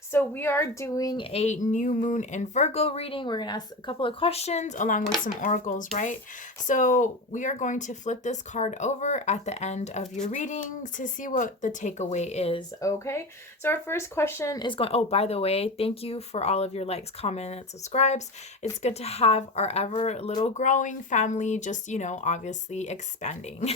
So we are doing a new moon in Virgo reading. We're going to ask a couple of questions along with some oracles, right? So we are going to flip this card over at the end of your reading to see what the takeaway is, okay? So our first question is going, oh, by the way, thank you for all of your likes, comments, and subscribes. It's good to have our ever little growing family just, obviously expanding.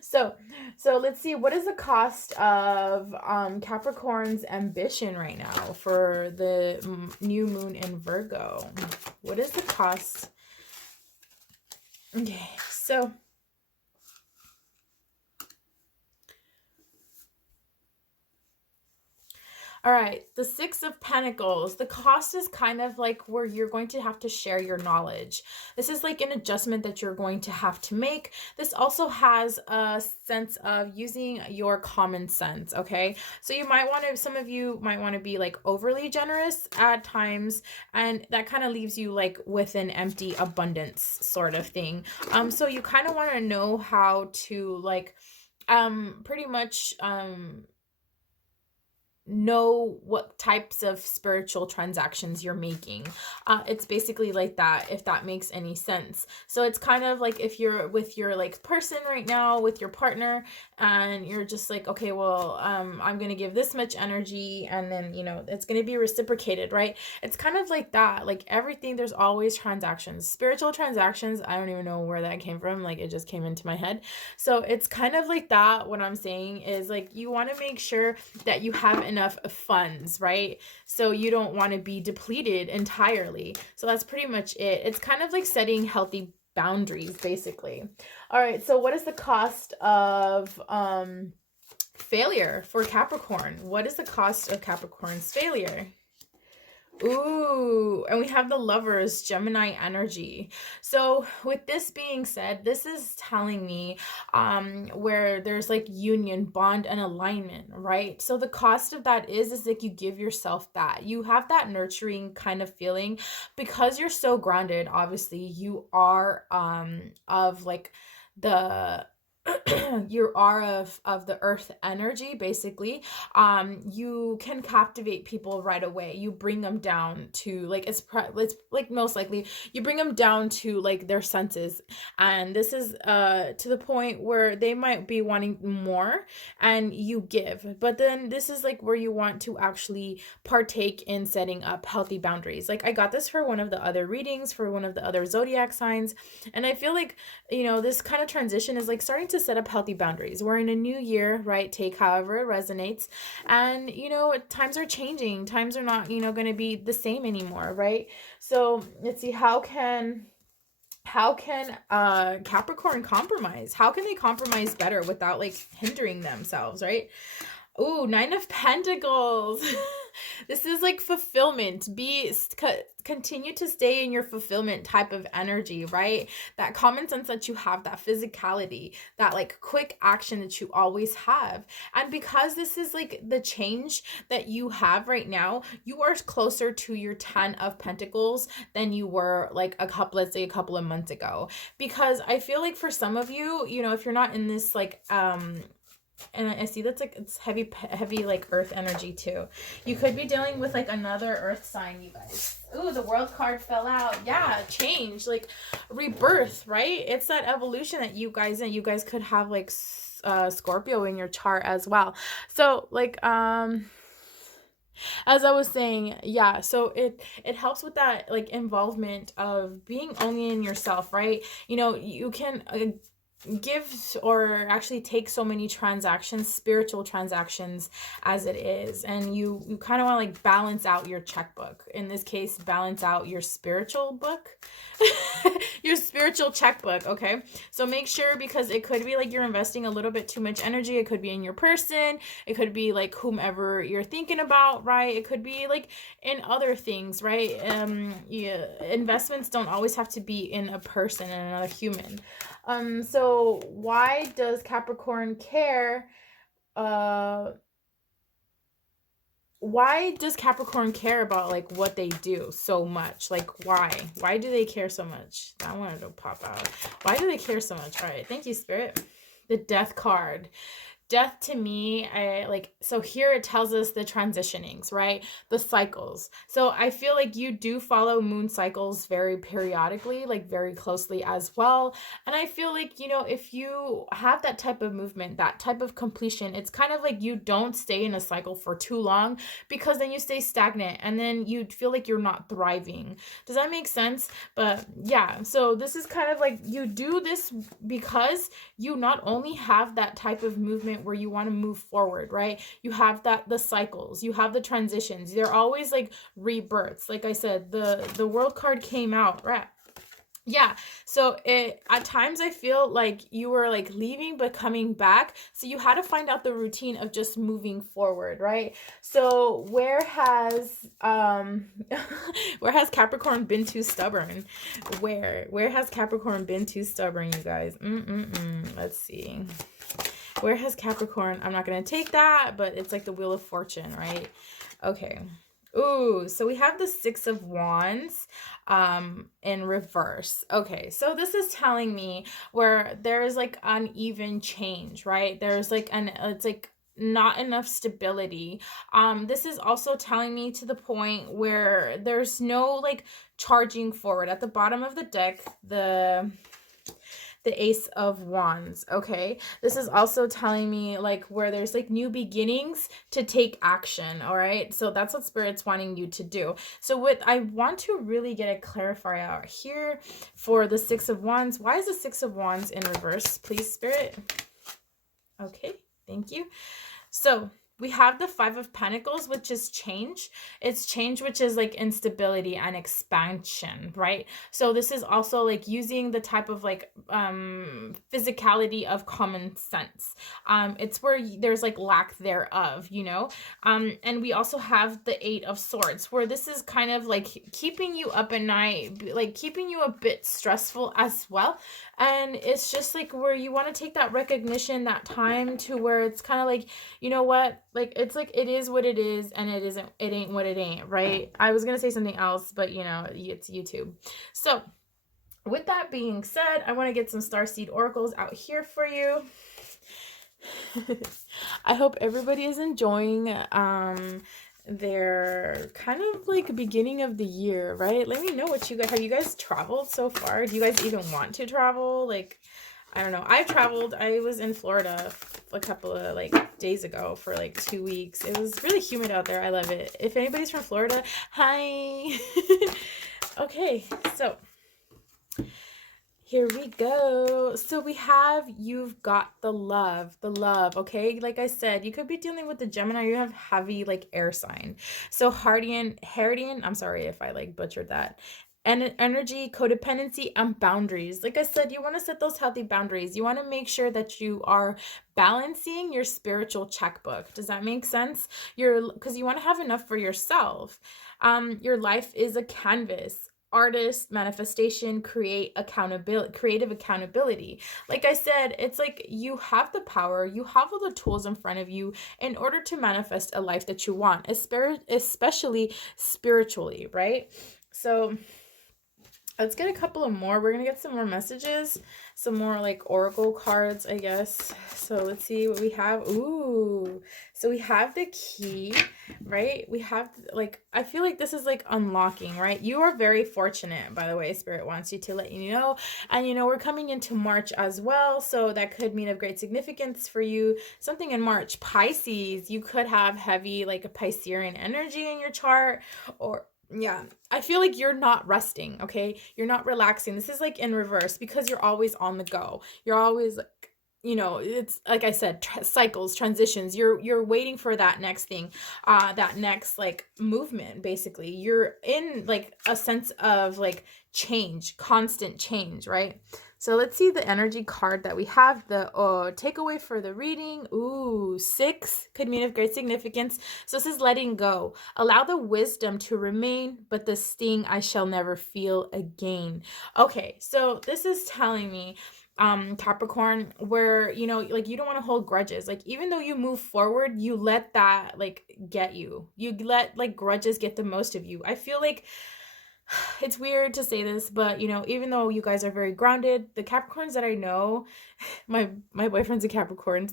So let's see, what is the cost of Capricorn's ambition right now for the new moon in Virgo? What is the cost? Okay, so all right, the Six of Pentacles. The cost is kind of like where you're going to have to share your knowledge. This is like an adjustment that you're going to have to make. This also has a sense of using your common sense, okay? So you might want to, some of you might want to be like overly generous at times, and that kind of leaves you like with an empty abundance sort of thing. So you kind of want to know how to like pretty much know what types of spiritual transactions you're making. It's basically like that, if that makes any sense. So it's kind of like if you're with your like person right now, with your partner, and you're just like, okay, well, I'm gonna give this much energy, and then it's gonna be reciprocated, right? It's kind of like that. Like everything, there's always transactions, spiritual transactions. I don't even know where that came from, like it just came into my head. So it's kind of like that. What I'm saying is like you want to make sure that you have enough funds, right? So you don't want to be depleted entirely. So that's pretty much it. It's kind of like setting healthy boundaries, basically. All right, so what is the cost of failure for Capricorn? What is the cost of Capricorn's failure? Ooh, and we have the Lovers, Gemini energy. So with this being said, this is telling me where there's like union, bond, and alignment, right? So the cost of that is like you give yourself that. You have that nurturing kind of feeling because you're so grounded. Obviously, you are of like the you are of the earth energy, basically. You can captivate people right away. You bring them down to like it's like most likely you bring them down to like their senses, and this is to the point where they might be wanting more and you give, but then this is like where you want to actually partake in setting up healthy boundaries. Like I got this for one of the other readings for one of the other zodiac signs, and I feel like this kind of transition is like starting to set up healthy boundaries. We're in a new year, right? Take however it resonates. And, times are changing. Times are not, going to be the same anymore, right? So let's see, how can Capricorn compromise? How can they compromise better without like hindering themselves, right? Ooh, Nine of Pentacles. This is like fulfillment. Continue to stay in your fulfillment type of energy, right? That common sense that you have, that physicality, that like quick action that you always have. And because this is like the change that you have right now, you are closer to your 10 of Pentacles than you were like let's say a couple of months ago. Because I feel like for some of you, if you're not in this like and I see that's like it's heavy like earth energy too. You could be dealing with like another earth sign, you guys. Ooh, the world card fell out. Yeah, change, like rebirth, right? It's that evolution that you guys could have like Scorpio in your chart as well. So like as I was saying, yeah, so it helps with that like involvement of being only in yourself, right? You can give or actually take so many transactions, spiritual transactions as it is, and you kind of want to like balance out your checkbook. In this case, balance out your spiritual book. Your spiritual checkbook, okay? So make sure, because it could be like you're investing a little bit too much energy. It could be in your person, it could be like whomever you're thinking about, right? It could be like in other things, right? Yeah, investments don't always have to be in a person and another human. So why does Capricorn care? Why does Capricorn care about like what they do so much? Like why do they care so much? I wanted to pop out. Why do they care so much? All right, thank you, Spirit. The Death card. death to me, I like, so here it tells us the transitionings, right? The cycles. So I feel like you do follow moon cycles very periodically, like very closely as well. And I feel like, you know, if you have that type of movement, that type of completion, it's kind of like you don't stay in a cycle for too long, because then you stay stagnant and then you feel like you're not thriving. Does that make sense? But yeah, so this is kind of like you do this because you not only have that type of movement where you want to move forward, right? You have that, the cycles, you have the transitions. They're always like rebirths. Like I said, the world card came out, right? Yeah, so it at times I feel like you were like leaving but coming back, so you had to find out the routine of just moving forward, right? So where has where has Capricorn been too stubborn? Where has Capricorn been too stubborn, you guys? Let's see. Where has Capricorn? I'm not going to take that, but it's like the Wheel of Fortune, right? Okay. Ooh, so we have the Six of Wands in reverse. Okay, so this is telling me where there's like uneven change, right? There's like it's like not enough stability. This is also telling me to the point where there's no like charging forward. At the bottom of the deck, the Ace of Wands. Okay, this is also telling me like where there's like new beginnings to take action. All right, so that's what Spirit's wanting you to do. So what I want to really get a clarifier out here for the Six of Wands. Why is the Six of Wands in reverse, please, Spirit? Okay, thank you. So we have the Five of Pentacles, which is change. It's change, which is like instability and expansion, right? So this is also like using the type of like physicality of common sense. It's where there's like lack thereof, you know? And we also have the Eight of Swords, where this is kind of like keeping you up at night, like keeping you a bit stressful as well. And it's just like where you want to take that recognition, that time to where it's kind of like, you know what? Like, it's like, it is what it is, and it ain't what it ain't, right? I was going to say something else, but you know, it's YouTube. So with that being said, I want to get some starseed oracles out here for you. I hope everybody is enjoying their kind of like beginning of the year, right? Let me know what you guys, have you guys traveled so far? Do you guys even want to travel? Like, I don't know. I've traveled. I was in Florida a couple of like days ago for like 2 weeks. It was really humid out there. I love it. If anybody's from Florida, hi. Okay, so here we go. So we have, you've got the love, okay? Like I said, you could be dealing with the Gemini. You have heavy like air sign. So Herdian, I'm sorry if I like butchered that. And energy, codependency, and boundaries. Like I said, you want to set those healthy boundaries. You want to make sure that you are balancing your spiritual checkbook. Does that make sense? Because you want to have enough for yourself. Your life is a canvas. Artist, manifestation, creative accountability. Like I said, it's like you have the power, you have all the tools in front of you in order to manifest a life that you want, especially spiritually, right? So let's get a couple of more. We're going to get some more messages, some more like oracle cards, I guess. So let's see what we have. Ooh, so we have the key, right? We have like, I feel like this is like unlocking, right? You are very fortunate, by the way. Spirit wants you to let you know. And you know, we're coming into March as well. So that could mean of great significance for you. Something in March, Pisces, you could have heavy like a Piscean energy in your chart, or yeah, I feel like you're not resting, okay? You're not relaxing. This is like in reverse because you're always on the go. You're always like, you know, it's like I said, cycles, transitions. You're waiting for that next thing, that next like movement, basically. You're in like a sense of like change, constant change, right? So let's see the energy card that we have, the takeaway for the reading. Ooh, 6 could mean of great significance. So this is letting go. Allow the wisdom to remain, but the sting I shall never feel again. Okay, so this is telling me, Capricorn, where, you know, like you don't want to hold grudges. Like even though you move forward, you let that like get you. You let like grudges get the most of you. I feel like it's weird to say this, but you know, even though you guys are very grounded, the Capricorns that I know, my boyfriend's a Capricorn.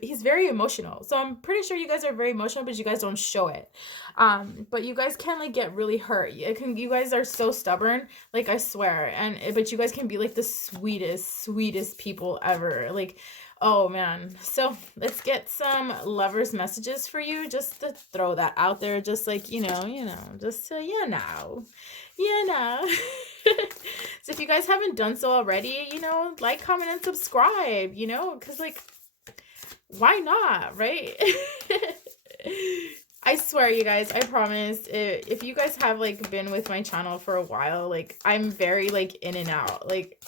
He's very emotional. So I'm pretty sure you guys are very emotional, but you guys don't show it. But you guys can like get really hurt. You guys are so stubborn, like I swear. But you guys can be like the sweetest people ever. Like, oh man. So let's get some lovers messages for you, just to throw that out there, just like, just so you know. So if you guys haven't done so already, like, comment, and subscribe, because like, why not, right? I swear, you guys, I promise, if you guys have like been with my channel for a while, like, I'm very like in and out, like,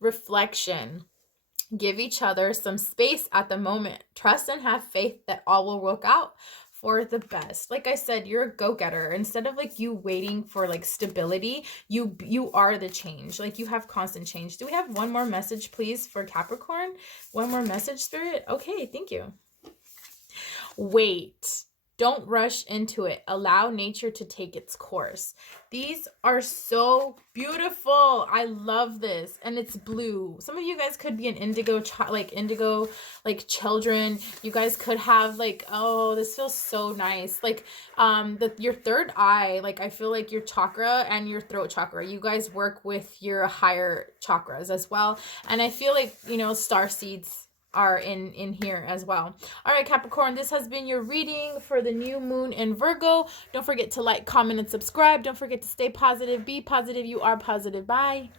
reflection. Give each other some space at the moment. Trust and have faith that all will work out for the best. Like I said, you're a go-getter. Instead of like you waiting for like stability, you are the change. Like, you have constant change. Do we have one more message, please, for Capricorn? One more message, Spirit? Okay, thank you. Wait. Don't rush into it. Allow nature to take its course. These are so beautiful. I love this. And it's blue. Some of you guys could be an indigo, like children. You guys could have like, oh, this feels so nice. Like, your third eye, like, I feel like your chakra and your throat chakra, you guys work with your higher chakras as well. And I feel like, star seeds are in here as well. All right, Capricorn, this has been your reading for the new moon in Virgo. Don't forget to like, comment, and subscribe. Don't forget to stay positive, be positive. You are positive. Bye.